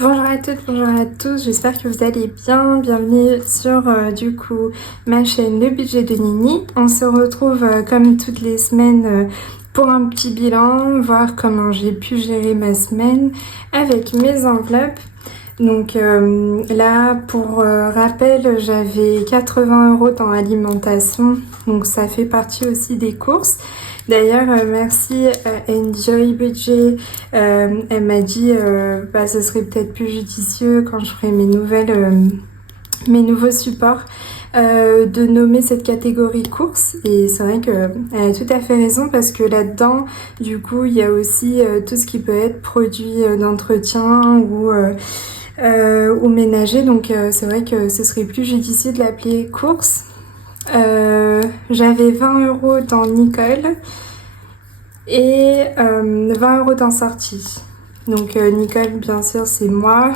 Bonjour à toutes, bonjour à tous, j'espère que vous allez bien. Bienvenue sur ma chaîne Le Budget de Nini. On se retrouve comme toutes les semaines pour un petit bilan, voir comment j'ai pu gérer ma semaine avec mes enveloppes. Donc là, pour rappel, j'avais 80 € dans l'alimentation, donc ça fait partie aussi des courses. D'ailleurs, merci à Enjoy Budget. Elle m'a dit ce serait peut-être plus judicieux quand je ferai mes nouveaux supports de nommer cette catégorie courses. Et c'est vrai qu'elle a tout à fait raison parce que là-dedans, du coup, il y a aussi tout ce qui peut être produit d'entretien ou ménager. Donc c'est vrai que ce serait plus judicieux de l'appeler courses. J'avais 20 € dans Nicole et 20 € dans sortie. Donc Nicole, bien sûr, c'est moi.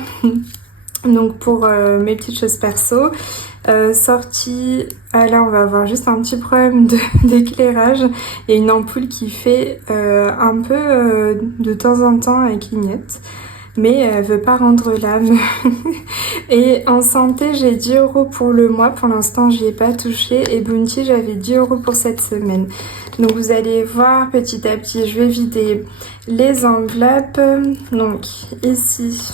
Donc pour mes petites choses perso. Sortie, là on va avoir juste un petit problème d'éclairage. Il y a une ampoule qui fait un peu de temps en temps, elle clignote. Mais elle veut pas rendre l'âme. Et en santé, j'ai 10 € pour le mois. Pour l'instant, j'y ai pas touché. Et Bounty, j'avais 10 € pour cette semaine. Donc vous allez voir petit à petit, je vais vider les enveloppes. Donc ici,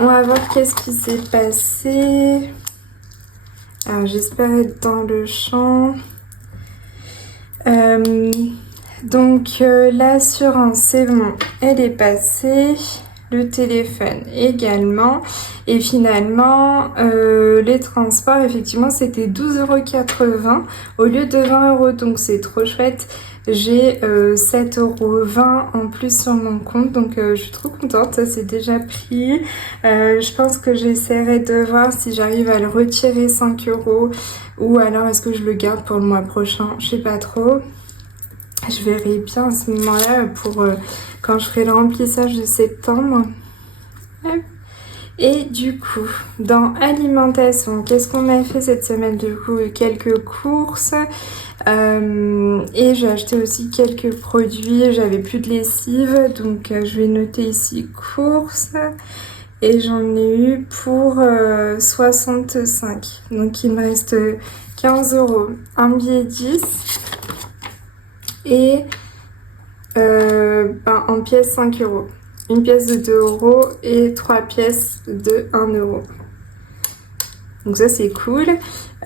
on va voir qu'est-ce qui s'est passé. Alors j'espère être dans le champ. Donc l'assurance, c'est bon, elle est passée. Le téléphone également. Et finalement, les transports, effectivement, c'était 12,80 € au lieu de 20 €. Donc c'est trop chouette. J'ai 7,20 € en plus sur mon compte. Donc je suis trop contente. Ça c'est déjà pris. Je pense que j'essaierai de voir si j'arrive à le retirer 5 € ou alors est-ce que je le garde pour le mois prochain. Je sais pas trop. Je verrai bien à ce moment-là pour quand je ferai le remplissage de septembre. Et du coup, dans alimentation, qu'est-ce qu'on a fait cette semaine? Du coup, quelques courses. Et j'ai acheté aussi quelques produits. J'avais plus de lessive, donc je vais noter ici courses. Et j'en ai eu pour 65. Donc il me reste 15 €. Un billet 10. Et en pièces 5 €. Une pièce de 2 € et 3 pièces de 1 €. Donc ça c'est cool.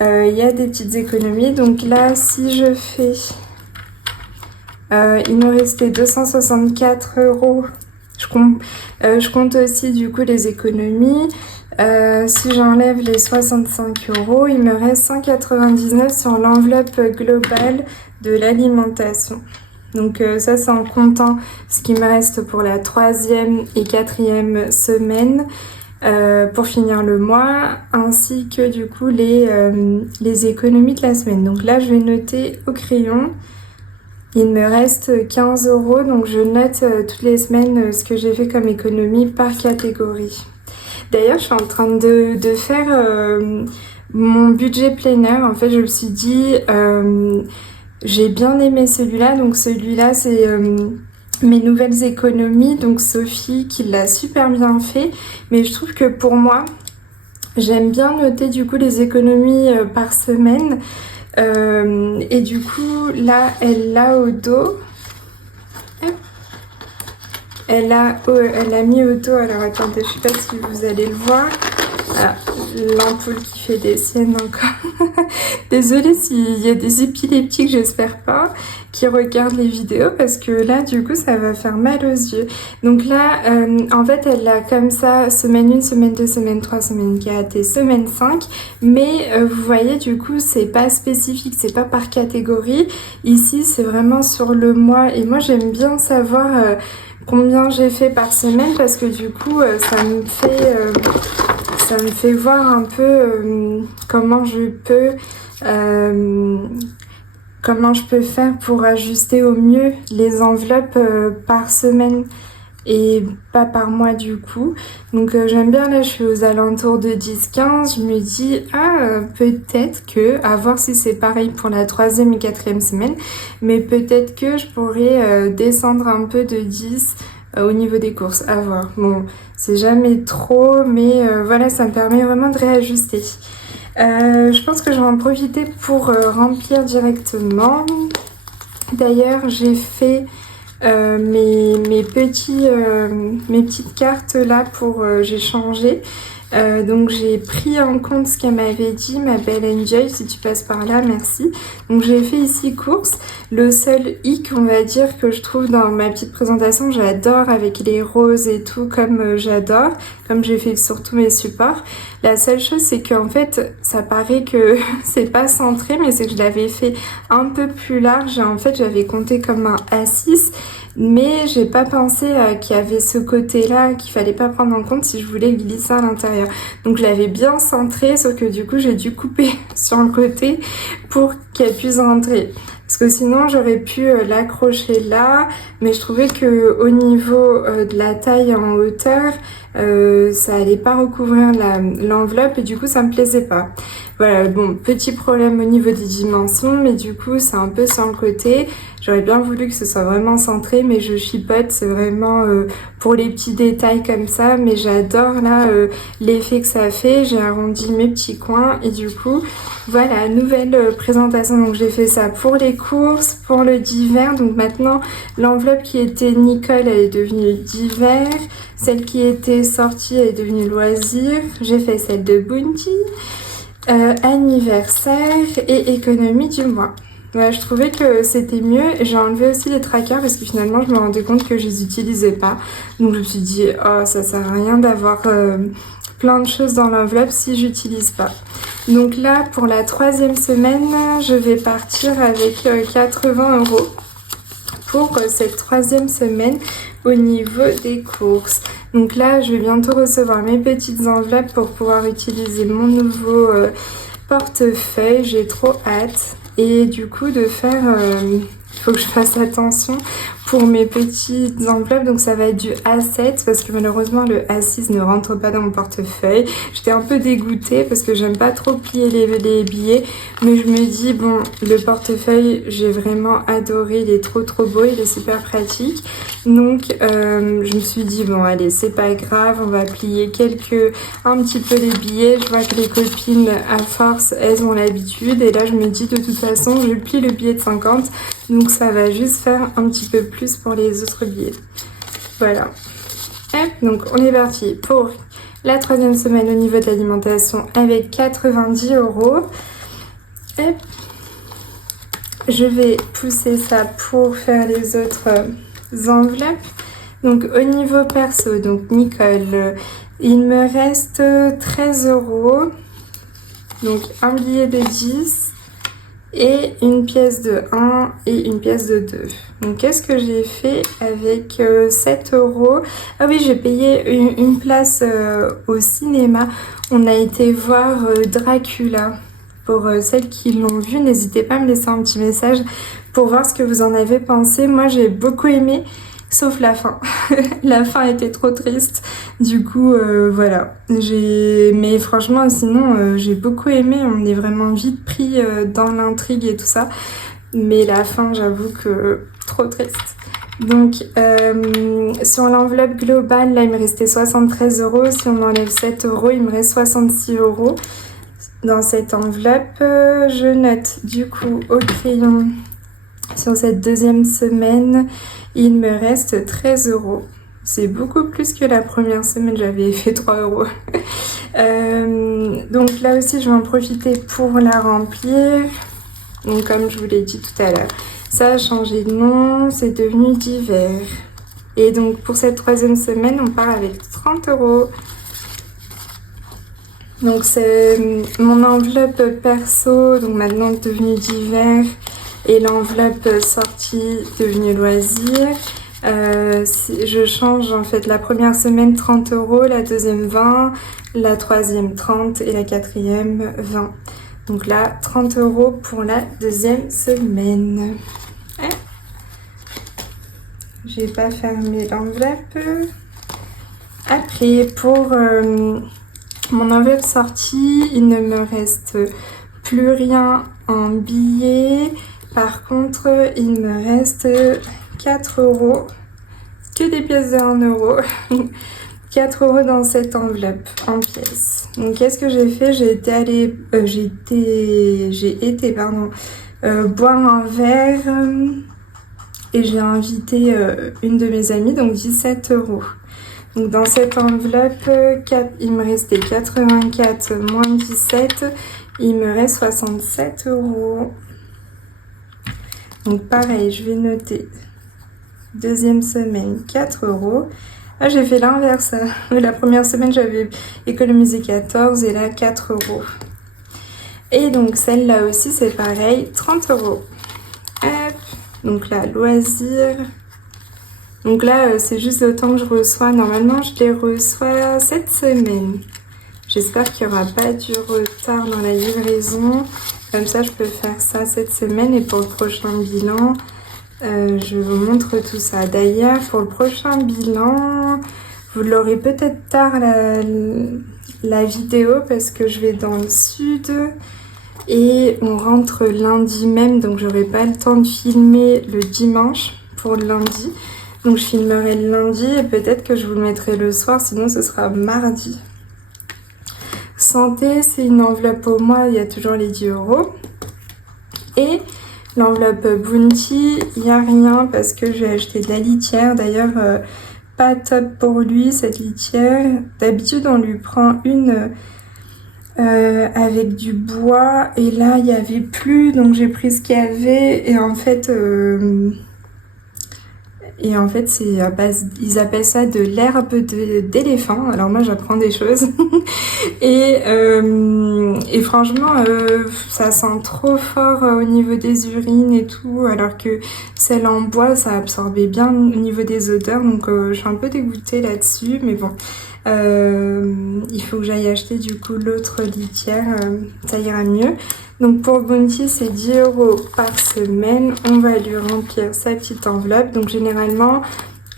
Il y a des petites économies. Donc là si je fais... il me restait 264 €. Je compte aussi du coup les économies. Si j'enlève les 65 €, il me reste 199 € sur l'enveloppe globale de l'alimentation. Donc ça c'est en comptant ce qui me reste pour la 3e et 4e semaine pour finir le mois, ainsi que du coup les économies de la semaine. Donc là je vais noter au crayon. Il me reste 15 €, donc je note toutes les semaines ce que j'ai fait comme économie par catégorie. D'ailleurs, je suis en train de faire mon budget planner. En fait, je me suis dit, j'ai bien aimé celui-là. Donc celui-là, c'est mes nouvelles économies. Donc Sophie qui l'a super bien fait. Mais je trouve que pour moi, j'aime bien noter du coup les économies par semaine. Et du coup, là, elle l'a au dos. Elle a mis au dos, alors attendez, je sais pas si vous allez le voir. Ah, l'ampoule qui fait des siennes encore. Désolée s'il y a des épileptiques, j'espère pas, qui regardent les vidéos parce que là, du coup, ça va faire mal aux yeux. Donc là, en fait, elle l'a comme ça, semaine 1, semaine 2, semaine 3, semaine 4 et semaine 5. Mais vous voyez, du coup, c'est pas spécifique, c'est pas par catégorie. Ici, c'est vraiment sur le mois. Et moi, j'aime bien savoir... combien j'ai fait par semaine parce que du coup ça me fait voir un peu comment je peux faire pour ajuster au mieux les enveloppes par semaine et pas par mois du coup. Donc j'aime bien, là je suis aux alentours de 10-15, je me dis peut-être que, à voir si c'est pareil pour la 3e et 4e semaine, mais peut-être que je pourrais descendre un peu de 10 au niveau des courses, à voir. Bon, c'est jamais trop, mais voilà, ça me permet vraiment de réajuster. Je pense que je vais en profiter pour remplir directement. D'ailleurs, j'ai fait mes petites cartes là pour j'ai changé. Donc j'ai pris en compte ce qu'elle m'avait dit, ma belle Enjoy, si tu passes par là, merci. Donc j'ai fait ici course. Le seul hic, on va dire, que je trouve dans ma petite présentation, j'adore avec les roses et tout, comme j'adore, comme j'ai fait sur tous mes supports. La seule chose, c'est qu'en fait, ça paraît que c'est pas centré, mais c'est que je l'avais fait un peu plus large. Et en fait, j'avais compté comme un A6. Mais j'ai pas pensé qu'il y avait ce côté-là qu'il fallait pas prendre en compte si je voulais glisser à l'intérieur. Donc je l'avais bien centré, sauf que du coup j'ai dû couper sur le côté pour qu'elle puisse rentrer. Parce que sinon j'aurais pu l'accrocher là, mais je trouvais que au niveau de la taille en hauteur, ça allait pas recouvrir l'enveloppe et du coup ça me plaisait pas. Voilà, bon, petit problème au niveau des dimensions, mais du coup c'est un peu sur le côté. J'aurais bien voulu que ce soit vraiment centré, mais je chipote, c'est vraiment pour les petits détails comme ça. Mais j'adore là l'effet que ça fait. J'ai arrondi mes petits coins et du coup, voilà, nouvelle présentation. Donc j'ai fait ça pour les courses, pour le d'hiver. Donc maintenant, l'enveloppe qui était Nicole, elle est devenue d'hiver. Celle qui était sortie, elle est devenue loisir. J'ai fait celle de Bounty, anniversaire et économie du mois. Ouais, je trouvais que c'était mieux. J'ai enlevé aussi les trackers parce que finalement je me rendais compte que je les utilisais pas. Donc je me suis dit, oh, ça sert à rien d'avoir plein de choses dans l'enveloppe si j'utilise pas. Donc là, pour la 3e semaine, je vais partir avec 80 € pour cette 3e semaine au niveau des courses. Donc là, je vais bientôt recevoir mes petites enveloppes pour pouvoir utiliser mon nouveau portefeuille. J'ai trop hâte. Et du coup de faire, il faut que je fasse attention pour mes petites enveloppes, donc ça va être du A7 parce que malheureusement le A6 ne rentre pas dans mon portefeuille. J'étais un peu dégoûtée parce que j'aime pas trop plier les billets, mais je me dis bon, le portefeuille j'ai vraiment adoré, il est trop beau, il est super pratique. Donc je me suis dit bon allez, c'est pas grave, on va plier un petit peu les billets. Je vois que les copines à force elles ont l'habitude et là je me dis de toute façon je plie le billet de 50, donc ça va juste faire un petit peu plus pour les autres billets. Voilà. Hop, donc on est parti pour la 3e semaine au niveau de l'alimentation avec 90 €. Hop. Je vais pousser ça pour faire les autres enveloppes. Donc au niveau perso, donc Nicole, il me reste 13 €. Donc un billet de 10 et une pièce de 1 et une pièce de 2. Donc qu'est-ce que j'ai fait avec 7 €? Ah oui, j'ai payé une place au cinéma. On a été voir Dracula. Pour celles qui l'ont vu, n'hésitez pas à me laisser un petit message pour voir ce que vous en avez pensé. Moi j'ai beaucoup aimé, sauf la fin. La fin était trop triste. Du coup, voilà. Mais franchement, sinon, j'ai beaucoup aimé. On est vraiment vite pris dans l'intrigue et tout ça. Mais la fin, j'avoue que trop triste. Donc, sur l'enveloppe globale, là, il me restait 73 €. Si on enlève 7 €, il me reste 66 € dans cette enveloppe. Je note du coup au crayon sur cette 2e semaine, il me reste 13 €. C'est beaucoup plus que la première semaine, j'avais fait 3 €. Donc là aussi, je vais en profiter pour la remplir. Donc comme je vous l'ai dit tout à l'heure, ça a changé de nom, c'est devenu d'hiver. Et donc pour cette 3e semaine, on part avec 30 €. Donc c'est mon enveloppe perso, donc maintenant devenue d'hiver, et l'enveloppe sortie devenue loisir. Je change en fait la première semaine 30 €, la 2e 20, la 3e 30 et la 4e 20. Donc là 30 € pour la 2e semaine. Hein, j'ai pas fermé l'enveloppe. Après pour mon enveloppe sortie, il ne me reste plus rien en billets. Par contre, il me reste 4 €, que les pièces de 1 euro. 4 euros dans cette enveloppe en pièces. Donc qu'est-ce que j'ai fait? J'ai été boire un verre et j'ai invité une de mes amies, donc 17 euros. Donc dans cette enveloppe, il me restait 84 moins 17, il me reste 67 euros. Donc pareil, je vais noter. Deuxième semaine, 4 euros. Ah, j'ai fait l'inverse. La première semaine, j'avais économisé 14 et là, 4 euros. Et donc celle-là aussi, c'est pareil, 30 euros. Hop. Donc là, loisirs. Donc là, c'est juste le temps que je reçois. Normalement, je les reçois cette semaine. J'espère qu'il n'y aura pas du retard dans la livraison. Comme ça, je peux faire ça cette semaine. Et pour le prochain bilan, je vous montre tout ça. D'ailleurs, pour le prochain bilan, vous l'aurez peut-être tard la vidéo parce que je vais dans le sud. Et on rentre lundi même, donc j'aurai pas le temps de filmer le dimanche pour le lundi. Donc je filmerai le lundi et peut-être que je vous le mettrai le soir, sinon ce sera mardi. Santé, c'est une enveloppe au mois, il y a toujours les 10 euros. Et l'enveloppe Bounty, il n'y a rien parce que j'ai acheté de la litière. D'ailleurs, pas top pour lui cette litière. D'habitude, on lui prend une avec du bois et là, il n'y avait plus. Donc j'ai pris ce qu'il y avait et en fait... c'est à base, ils appellent ça de l'herbe d'éléphant. Alors moi, j'apprends des choses. et franchement, ça sent trop fort au niveau des urines et tout. Alors que celle en bois, ça absorbait bien au niveau des odeurs. Donc je suis un peu dégoûtée là-dessus. Mais bon, il faut que j'aille acheter du coup l'autre litière. Ça ira mieux. Donc pour Bounty, c'est 10 euros par semaine. On va lui remplir sa petite enveloppe. Donc généralement,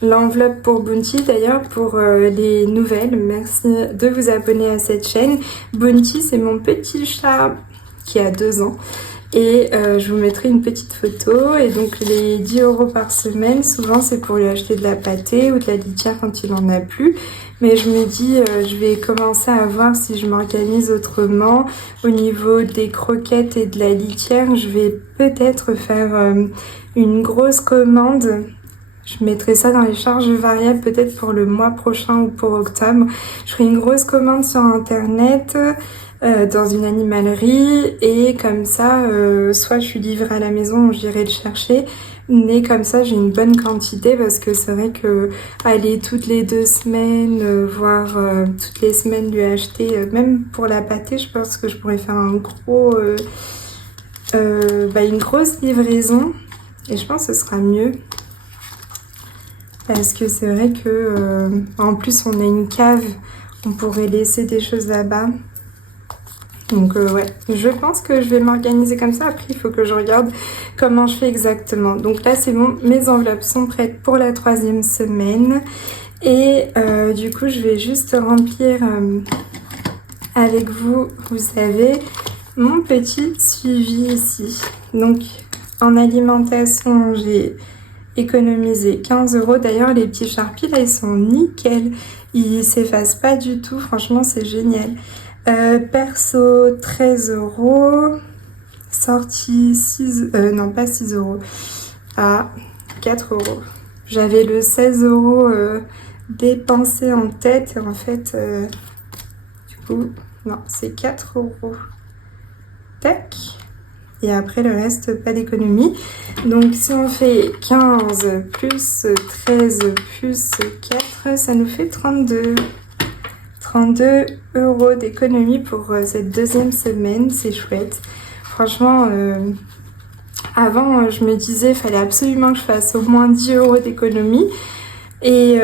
l'enveloppe pour Bounty, d'ailleurs pour les nouvelles, merci de vous abonner à cette chaîne. Bounty, c'est mon petit chat qui a 2 ans. Et je vous mettrai une petite photo. Et donc les 10 euros par semaine, souvent c'est pour lui acheter de la pâtée ou de la litière quand il en a plus. Mais je me dis, je vais commencer à voir si je m'organise autrement. Au niveau des croquettes et de la litière, je vais peut-être faire une grosse commande. Je mettrai ça dans les charges variables peut-être pour le mois prochain ou pour octobre. Je ferai une grosse commande sur internet dans une animalerie et comme ça, soit je suis livrée à la maison ou j'irai le chercher. Mais comme ça, j'ai une bonne quantité parce que c'est vrai que aller toutes les 2 semaines, voire toutes les semaines lui acheter, même pour la pâtée, je pense que je pourrais faire une grosse livraison. Et je pense que ce sera mieux. Parce que c'est vrai que en plus on a une cave, on pourrait laisser des choses là-bas. Donc ouais, je pense que je vais m'organiser comme ça. Après, il faut que je regarde comment je fais exactement. Donc là, c'est bon, mes enveloppes sont prêtes pour la 3e semaine. Et du coup, je vais juste remplir avec vous, vous savez, mon petit suivi ici. Donc, en alimentation, j'ai économisé 15 euros. D'ailleurs, les petits Sharpies, là, ils sont nickel. Ils s'effacent pas du tout. Franchement, c'est génial. Perso, 13 euros. Sortie, 6... non, pas 6 euros. À 4 euros. J'avais le 16 euros dépensé en tête. Et en fait, du coup, non, c'est 4 euros. Tac. Et après, le reste, pas d'économie. Donc, si on fait 15 plus 13 plus 4, ça nous fait 32. 32 euros d'économie pour cette 2e semaine. C'est chouette. Franchement, avant, je me disais, il fallait absolument que je fasse au moins 10 euros d'économie. Et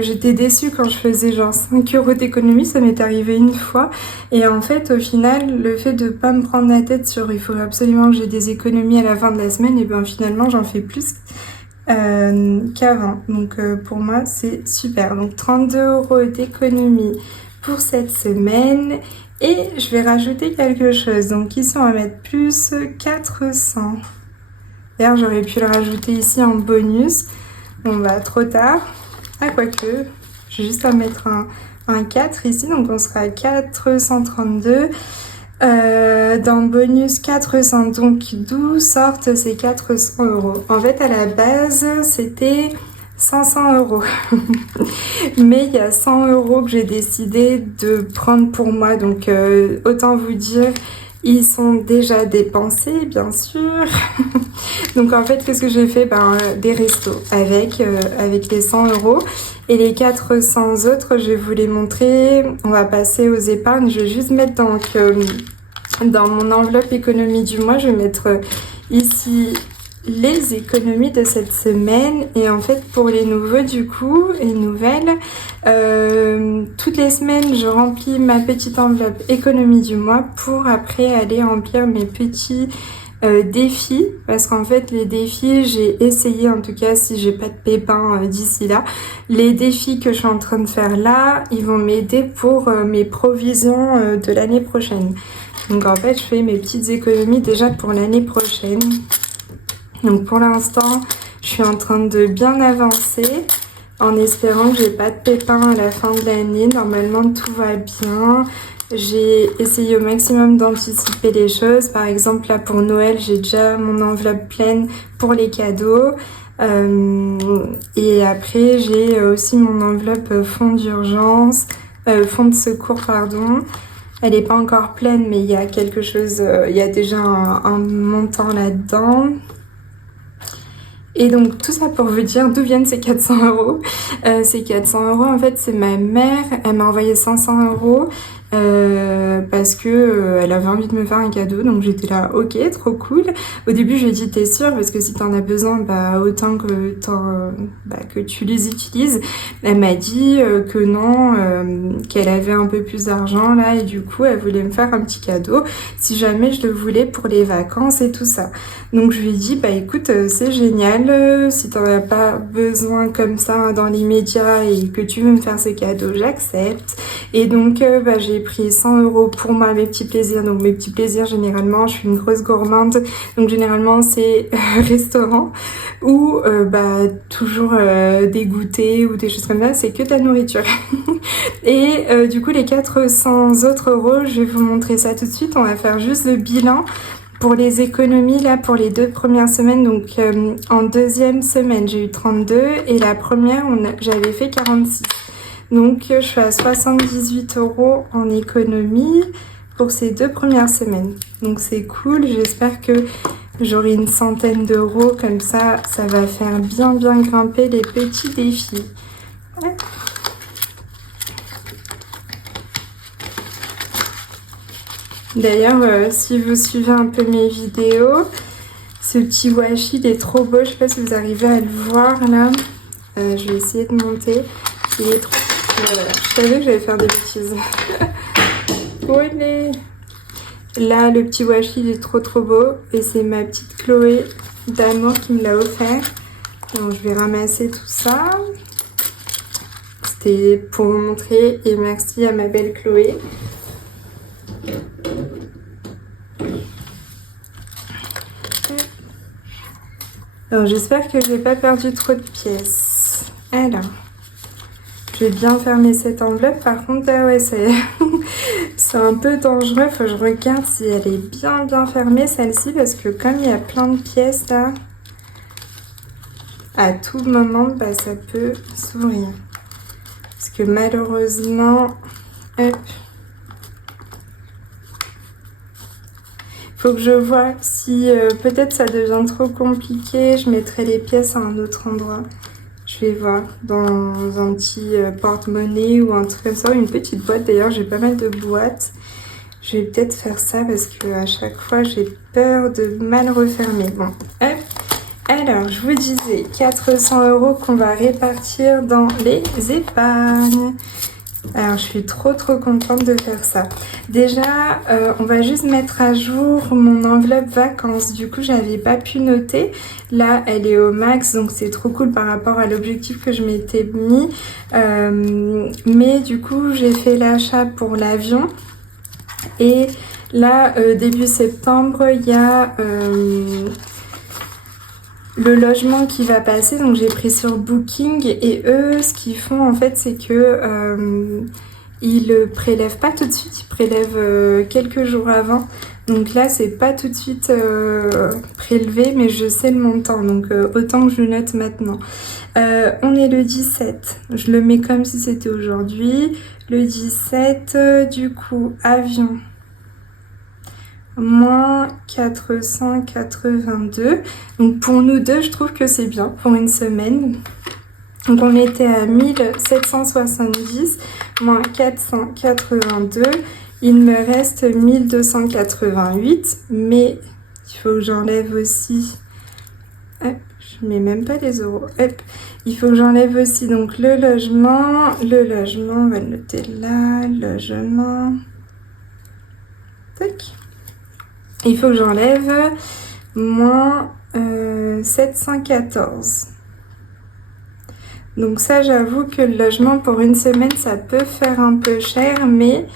j'étais déçue quand je faisais genre 5 euros d'économie, ça m'est arrivé une fois. Et en fait, au final, le fait de pas me prendre la tête sur il faut absolument que j'ai des économies à la fin de la semaine, et ben finalement j'en fais plus qu'avant. Donc pour moi, c'est super. Donc 32 euros d'économie pour cette semaine. Et je vais rajouter quelque chose. Donc ici, on va mettre plus 400. D'ailleurs, j'aurais pu le rajouter ici en bonus. Bon bah trop tard. Ah, quoique, j'ai juste à mettre un 4 ici, donc on sera à 432. Dans bonus 400, donc d'où sortent ces 400 euros? En fait, à la base, c'était 500 euros. Mais il y a 100 euros que j'ai décidé de prendre pour moi. Donc, autant vous dire, ils sont déjà dépensés, bien sûr. Donc, en fait, qu'est-ce que j'ai fait? Des restos avec les 100 euros. Et les 400 autres, je vais vous les montrer. On va passer aux épargnes. Je vais juste mettre dans mon enveloppe économie du mois, je vais mettre ici les économies de cette semaine. Et en fait, pour les nouveaux du coup et nouvelles, toutes les semaines je remplis ma petite enveloppe économie du mois pour après aller remplir mes petits défis, parce qu'en fait les défis, j'ai essayé, en tout cas si j'ai pas de pépins d'ici là, les défis que je suis en train de faire là, ils vont m'aider pour mes provisions de l'année prochaine. Donc en fait je fais mes petites économies déjà pour l'année prochaine. Donc pour l'instant je suis en train de bien avancer en espérant que j'ai pas de pépins à la fin de l'année. Normalement tout va bien. J'ai essayé au maximum d'anticiper les choses. Par exemple là pour Noël j'ai déjà mon enveloppe pleine pour les cadeaux. Et après j'ai aussi mon enveloppe fonds d'urgence, fonds de secours pardon. Elle n'est pas encore pleine, mais il y a quelque chose, il y a déjà un montant là-dedans. Et donc tout ça pour vous dire d'où viennent ces 400 euros. Ces 400 euros, en fait, c'est ma mère. Elle m'a envoyé 500 euros parce que elle avait envie de me faire un cadeau. Donc j'étais là, ok, trop cool. Au début, je lui ai dit, t'es sûre? Parce que si t'en as besoin, autant que tu les utilises. Elle m'a dit que non, qu'elle avait un peu plus d'argent là. Et du coup, elle voulait me faire un petit cadeau si jamais je le voulais pour les vacances et tout ça. Donc je lui ai dit, écoute, c'est génial, si t'en as pas besoin comme ça dans l'immédiat et que tu veux me faire ce cadeau, j'accepte. Et donc j'ai pris 100 euros pour moi, mes petits plaisirs. Donc mes petits plaisirs, généralement, je suis une grosse gourmande, donc généralement c'est restaurant ou toujours des goûters ou des choses comme ça, c'est que de la nourriture. Et du coup les 400 autres euros, je vais vous montrer ça tout de suite. On va faire juste le bilan pour les économies là pour les 2 premières semaines. Donc en deuxième semaine j'ai eu 32 et la première j'avais fait 46. Donc je suis à 78 euros en économie pour ces 2 premières semaines. Donc c'est cool, j'espère que j'aurai une centaine d'euros, comme ça va faire bien grimper les petits défis. Ouais. D'ailleurs, si vous suivez un peu mes vidéos, ce petit washi, il est trop beau. Je sais pas si vous arrivez à le voir là. Je vais essayer de monter. Il est trop... Voilà. Je savais que j'allais faire des bêtises. Olé. Là, le petit washi, il est trop beau. Et c'est ma petite Chloé d'amour qui me l'a offert. Donc, je vais ramasser tout ça. C'était pour vous montrer. Et merci à ma belle Chloé. Alors j'espère que j'ai pas perdu trop de pièces. Alors, je vais bien fermer cette enveloppe. Par contre, ah ouais, c'est un peu dangereux. Faut que je regarde si elle est bien fermée celle-ci, parce que comme il y a plein de pièces là, à tout moment, ça peut s'ouvrir. Parce que malheureusement, hop. Faut que je vois si peut-être ça devient trop compliqué, je mettrai les pièces à un autre endroit. Je vais voir dans un petit porte-monnaie ou un truc comme ça, une petite boîte. D'ailleurs, j'ai pas mal de boîtes. Je vais peut-être faire ça parce que à chaque fois, j'ai peur de mal refermer. Bon, hop. Alors, je vous disais 400 euros qu'on va répartir dans les épargnes. Alors, je suis trop contente de faire ça. Déjà, on va juste mettre à jour mon enveloppe vacances. Du coup, j'avais pas pu noter. Là, elle est au max, donc c'est trop cool par rapport à l'objectif que je m'étais mis. Mais du coup, j'ai fait l'achat pour l'avion. Et là, début septembre, il y a... le logement qui va passer. Donc j'ai pris sur Booking et eux, ce qu'ils font en fait, c'est que ils le prélèvent pas tout de suite, ils prélèvent quelques jours avant. Donc là, c'est pas tout de suite prélevé, mais je sais le montant, donc autant que je le note maintenant. On est le 17, je le mets comme si c'était aujourd'hui. Le 17, du coup, avion, moins 482. Donc pour nous deux, je trouve que c'est bien pour une semaine. Donc on était à 1770, moins 482. Il me reste 1288, mais il faut que j'enlève aussi... Hop, je mets même pas les euros. Hop, il faut que j'enlève aussi donc le logement. Le logement, on va le noter là. Logement. Tac. Il faut que j'enlève moins 714. Donc ça, j'avoue que le logement pour une semaine, ça peut faire un peu cher, mais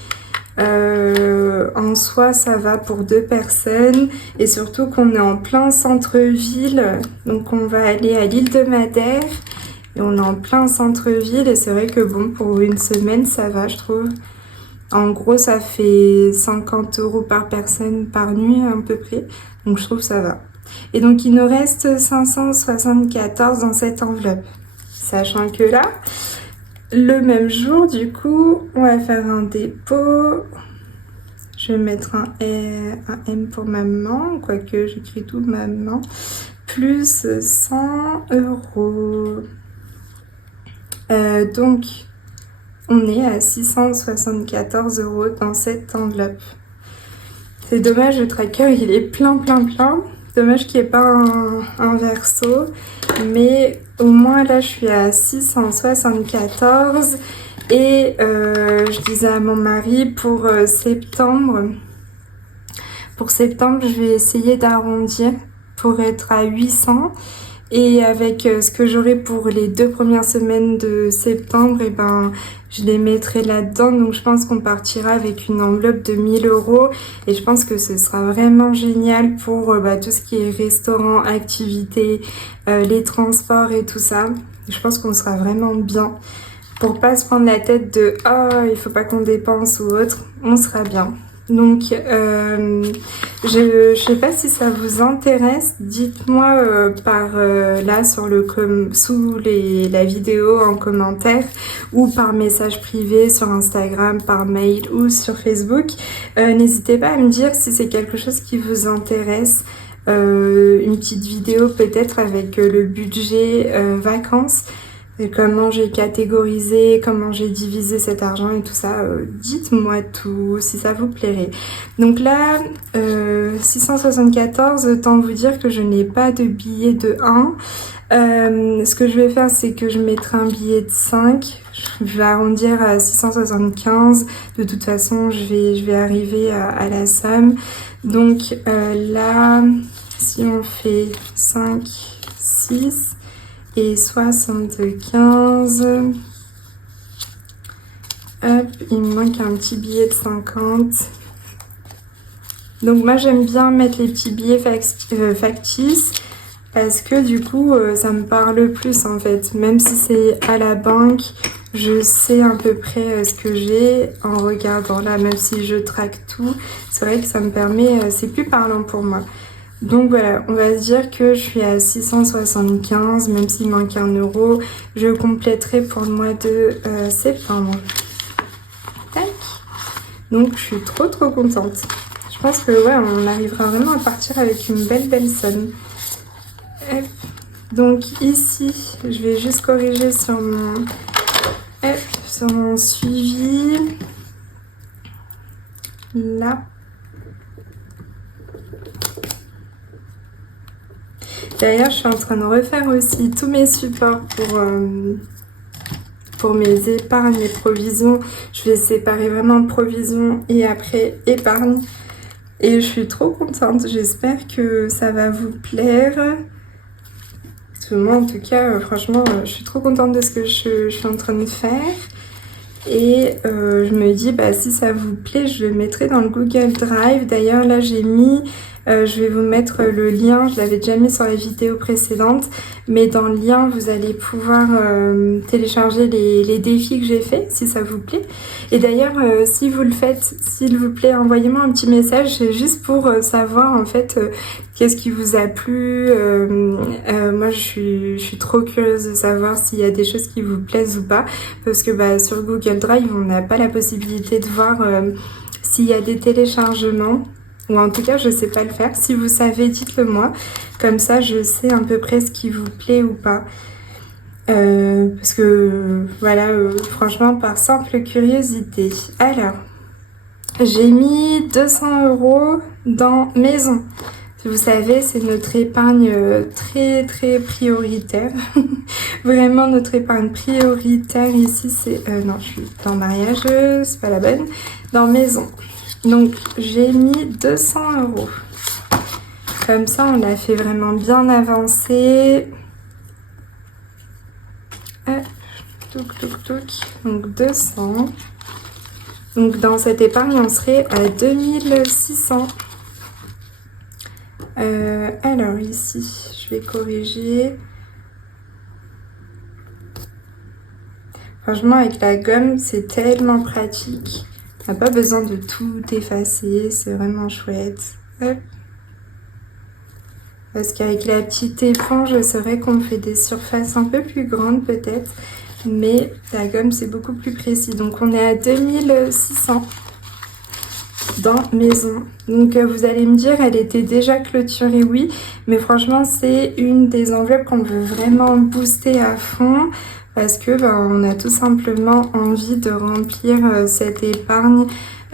en soi, ça va pour 2 personnes. Et surtout qu'on est en plein centre-ville. Donc on va aller à l'île de Madère. Et on est en plein centre-ville. Et c'est vrai que bon, pour une semaine, ça va, je trouve. En gros, ça fait 50 € par personne par nuit à peu près. Donc je trouve que ça va. Et donc il nous reste 574 dans cette enveloppe. Sachant que là, le même jour, du coup, on va faire un dépôt. Je vais mettre un M pour maman, quoique j'écris tout maman. Plus 100 €. Donc, on est à 674 € dans cette enveloppe. C'est dommage, le tracker, il est plein. Dommage qu'il n'y ait pas un verso. Mais au moins, là, je suis à 674. Et je disais à mon mari, pour septembre, je vais essayer d'arrondir pour être à 800. Et avec ce que j'aurai pour les 2 premières semaines de septembre, et ben, je les mettrai là-dedans. Donc je pense qu'on partira avec une enveloppe de 1000 €. Et je pense que ce sera vraiment génial pour tout ce qui est restaurant, activités, les transports et tout ça. Je pense qu'on sera vraiment bien. Pour pas se prendre la tête de « Oh, il faut pas qu'on dépense » ou autre, on sera bien. Donc, je sais pas si ça vous intéresse, dites-moi par là sur sous la vidéo en commentaire ou par message privé sur Instagram, par mail ou sur Facebook. N'hésitez pas à me dire si c'est quelque chose qui vous intéresse. Une petite vidéo peut-être avec le budget vacances. Et comment j'ai catégorisé, comment j'ai divisé cet argent et tout ça, dites-moi tout si ça vous plairait. Donc là, 674, autant vous dire que je n'ai pas de billet de 1. Ce que je vais faire, c'est que je mettrai un billet de 5. Je vais arrondir à 675. De toute façon, je vais arriver à la somme. Donc là, si on fait 5, 6... et 75. Hop, il me manque un petit billet de 50. Donc moi j'aime bien mettre les petits billets factices parce que du coup ça me parle plus en fait. Même si c'est à la banque, je sais à peu près ce que j'ai en regardant là, même si je traque tout. C'est vrai que ça me permet, c'est plus parlant pour moi. Donc voilà, on va se dire que je suis à 675, même s'il manque 1 €, je compléterai pour le mois de septembre. Tac. Donc je suis trop contente. Je pense que ouais, on arrivera vraiment à partir avec une belle somme. Hop. Donc ici, je vais juste corriger sur mon suivi. Là. D'ailleurs, je suis en train de refaire aussi tous mes supports pour mes épargnes et provisions. Je vais séparer vraiment provisions et après épargne. Et je suis trop contente. J'espère que ça va vous plaire. Parce que moi, en tout cas, franchement, je suis trop contente de ce que je suis en train de faire. Et je me dis, si ça vous plaît, je le mettrai dans le Google Drive. D'ailleurs, là, j'ai mis Je vais vous mettre le lien, je l'avais déjà mis sur la vidéo précédente, mais dans le lien vous allez pouvoir télécharger les défis que j'ai fait si ça vous plaît. Et d'ailleurs si vous le faites, s'il vous plaît, envoyez-moi un petit message, c'est juste pour savoir en fait qu'est-ce qui vous a plu. Moi je suis trop curieuse de savoir s'il y a des choses qui vous plaisent ou pas, parce que sur Google Drive on n'a pas la possibilité de voir s'il y a des téléchargements. Ou en tout cas, je sais pas le faire. Si vous savez, dites-le moi. Comme ça, je sais à peu près ce qui vous plaît ou pas. Parce que, voilà, franchement, par simple curiosité. Alors, j'ai mis 200 € dans maison. Vous savez, c'est notre épargne très très prioritaire. Vraiment notre épargne prioritaire ici, c'est... non, je suis dans mariage, c'est pas la bonne. Dans maison. Donc j'ai mis 200 €. Comme ça, on l'a fait vraiment bien avancer. Touc, touc, touc. Donc 200. Donc dans cette épargne, on serait à 2600. Alors ici, je vais corriger. Franchement, avec la gomme, c'est tellement pratique. On n'a pas besoin de tout effacer, c'est vraiment chouette. Hop. Parce qu'avec la petite éponge, c'est vrai qu'on fait des surfaces un peu plus grandes peut-être. Mais la gomme, c'est beaucoup plus précis. Donc on est à 2600 dans maison. Donc vous allez me dire, elle était déjà clôturée, oui. Mais franchement, c'est une des enveloppes qu'on veut vraiment booster à fond. Parce que on a tout simplement envie de remplir cette épargne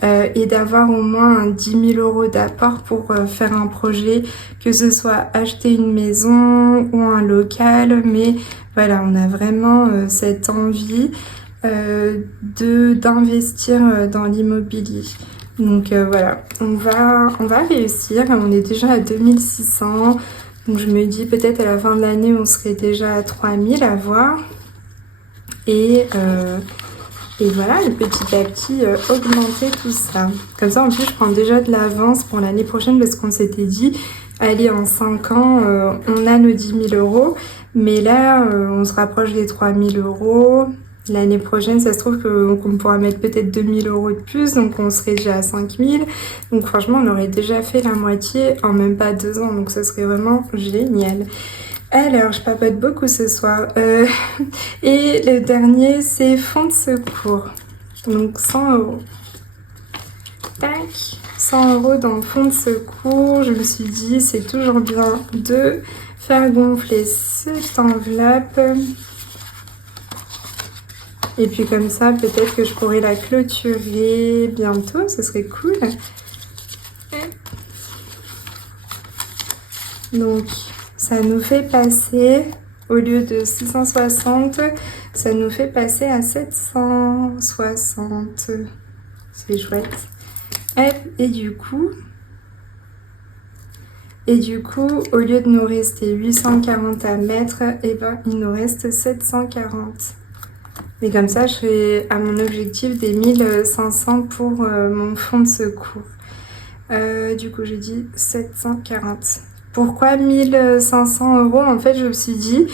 et d'avoir au moins 10 000 € d'apport pour faire un projet, que ce soit acheter une maison ou un local. Mais voilà, on a vraiment cette envie d'investir dans l'immobilier. Donc voilà, on va réussir. On est déjà à 2600. Donc je me dis peut-être à la fin de l'année, on serait déjà à 3000 à voir. Et voilà, petit à petit augmenter tout ça. Comme ça, en plus, je prends déjà de l'avance pour l'année prochaine parce qu'on s'était dit, allez, en 5 ans, on a nos 10 000 €. Mais là, on se rapproche des 3 000 €. L'année prochaine, ça se trouve qu'on pourra mettre peut-être 2 000 € de plus, donc on serait déjà à 5 000. Donc franchement, on aurait déjà fait la moitié en même pas 2 ans, donc ce serait vraiment génial. Alors, je papote beaucoup ce soir. Et le dernier, c'est fonds de secours. Donc 100 €. Tac, 100 € dans le fonds de secours. Je me suis dit, c'est toujours bien de faire gonfler cette enveloppe. Et puis comme ça, peut-être que je pourrais la clôturer bientôt. Ce serait cool. Donc... ça nous fait passer, au lieu de 660, ça nous fait passer à 760. C'est chouette. Et du coup, au lieu de nous rester 840 à mettre, et il nous reste 740. Mais comme ça, je serai à mon objectif des 1500 pour mon fonds de secours. Du coup, j'ai dit 740. Pourquoi 1500 €? En fait, je me suis dit,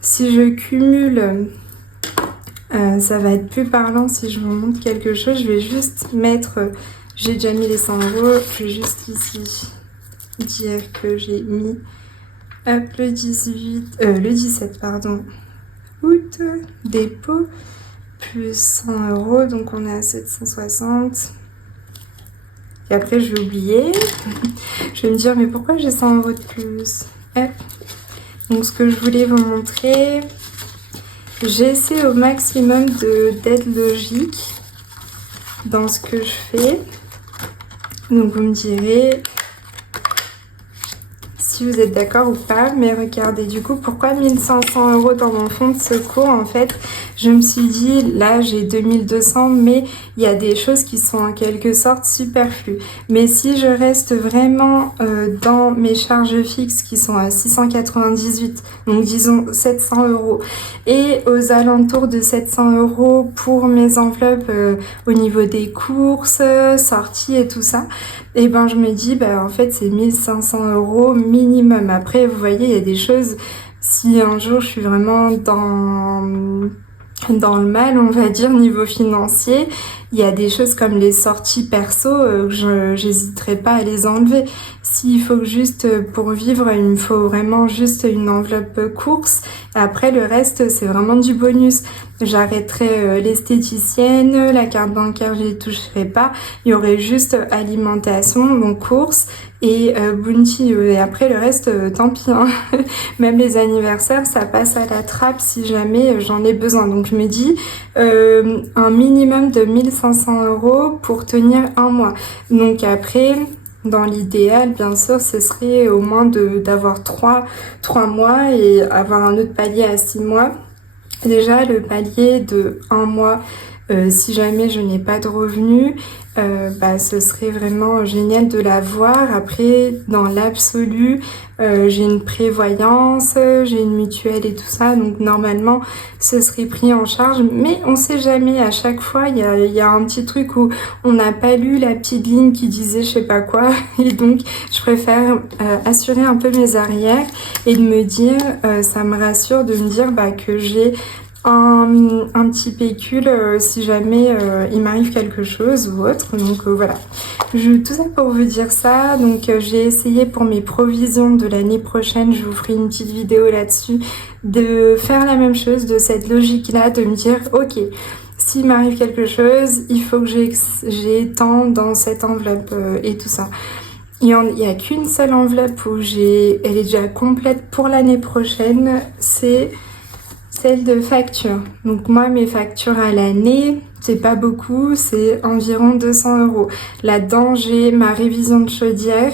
si je cumule, ça va être plus parlant si je vous montre quelque chose. Je vais juste mettre, j'ai déjà mis les 100 €, je vais juste ici dire que j'ai mis le 17, pardon, août, dépôt, plus 100 €, donc on est à 760. Et après, je vais oublier. Je vais me dire, mais pourquoi j'ai 100 € de plus? Donc, ce que je voulais vous montrer, j'essaie au maximum d'être logique dans ce que je fais. Donc, vous me direz si vous êtes d'accord ou pas. Mais regardez, du coup, pourquoi 1500 € dans mon fonds de secours? En fait, je me suis dit, là, j'ai 2200, mais il y a des choses qui sont en quelque sorte superflues. Mais si je reste vraiment dans mes charges fixes qui sont à 698, donc disons 700 €, et aux alentours de 700 € pour mes enveloppes au niveau des courses, sorties et tout ça, et ben je me dis bah en fait c'est 1 500 € minimum. Après vous voyez il y a des choses, si un jour je suis vraiment dans le mal, on va dire, niveau financier, il y a des choses comme les sorties perso, j'hésiterai pas à les enlever. S'il faut que juste pour vivre, il me faut vraiment juste une enveloppe course. Après, le reste, c'est vraiment du bonus. J'arrêterai l'esthéticienne, la carte bancaire, je les toucherai pas. Il y aurait juste alimentation, donc courses et Bounty. Et après, le reste, tant pis, hein. Même les anniversaires, ça passe à la trappe si jamais j'en ai besoin. Donc je me dis un minimum de 1 500 € pour tenir un mois. Donc après, dans l'idéal, bien sûr, ce serait au moins d'avoir 3 mois et avoir un autre palier à 6 mois. Déjà, le palier de 1 mois, si jamais je n'ai pas de revenus, bah, ce serait vraiment génial de l'avoir. Après, dans l'absolu, j'ai une prévoyance, j'ai une mutuelle et tout ça, donc normalement, ce serait pris en charge. Mais on sait jamais, à chaque fois, il y a un petit truc où on n'a pas lu la petite ligne qui disait je sais pas quoi, et donc je préfère assurer un peu mes arrières et de me dire, ça me rassure de me dire bah, que j'ai un petit pécule si jamais il m'arrive quelque chose ou autre. Donc voilà, tout ça pour vous dire ça. Donc j'ai essayé pour mes provisions de l'année prochaine, je vous ferai une petite vidéo là-dessus, de faire la même chose, de cette logique là, de me dire ok, s'il m'arrive quelque chose, il faut que j'ai tant dans cette enveloppe et tout ça. Il n'y a qu'une seule enveloppe où elle est déjà complète pour l'année prochaine, c'est celle de facture. Donc moi, mes factures à l'année, c'est pas beaucoup, c'est environ 200 €. Là-dedans, j'ai ma révision de chaudière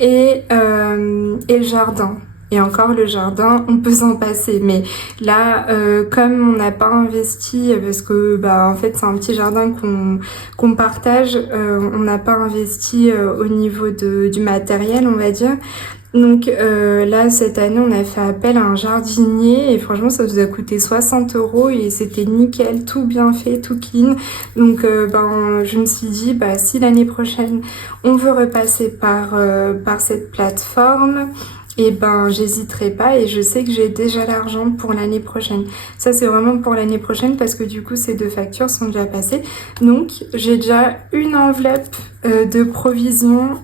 et le jardin. Et encore le jardin, on peut s'en passer. Mais là, comme on n'a pas investi, parce que bah en fait c'est un petit jardin qu'on partage, on n'a pas investi au niveau du matériel, on va dire. Donc là, cette année, on a fait appel à un jardinier et franchement, ça nous a coûté 60 € et c'était nickel, tout bien fait, tout clean. Donc je me suis dit, bah si l'année prochaine, on veut repasser par cette plateforme, et ben j'hésiterai pas et je sais que j'ai déjà l'argent pour l'année prochaine. Ça c'est vraiment pour l'année prochaine parce que du coup ces 2 factures sont déjà passées. Donc j'ai déjà une enveloppe de provision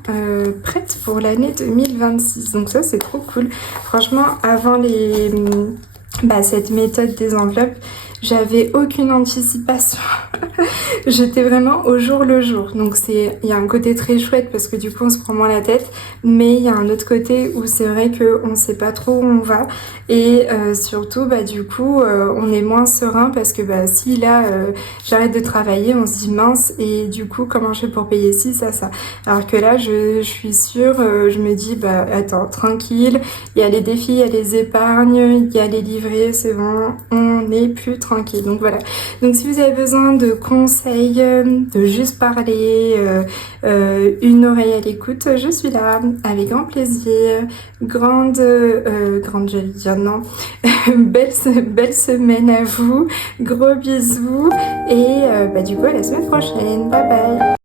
prête pour l'année 2026. Donc ça c'est trop cool. Franchement avant cette méthode des enveloppes, j'avais aucune anticipation. J'étais vraiment au jour le jour. Donc il y a un côté très chouette parce que du coup on se prend moins la tête, mais il y a un autre côté où c'est vrai que on sait pas trop où on va et surtout bah du coup on est moins serein parce que bah si là j'arrête de travailler, on se dit mince et du coup comment je fais pour payer ci, ça. Alors que là je suis sûre, je me dis bah attends, tranquille, il y a les défis, il y a les épargnes, il y a les livrets, c'est bon, on est plus tranquille. Donc voilà. Donc si vous avez besoin de conseils, de juste parler, une oreille à l'écoute, je suis là avec grand plaisir. Grande, j'allais dire non, belle semaine à vous, gros bisous et du coup à la semaine prochaine, bye bye.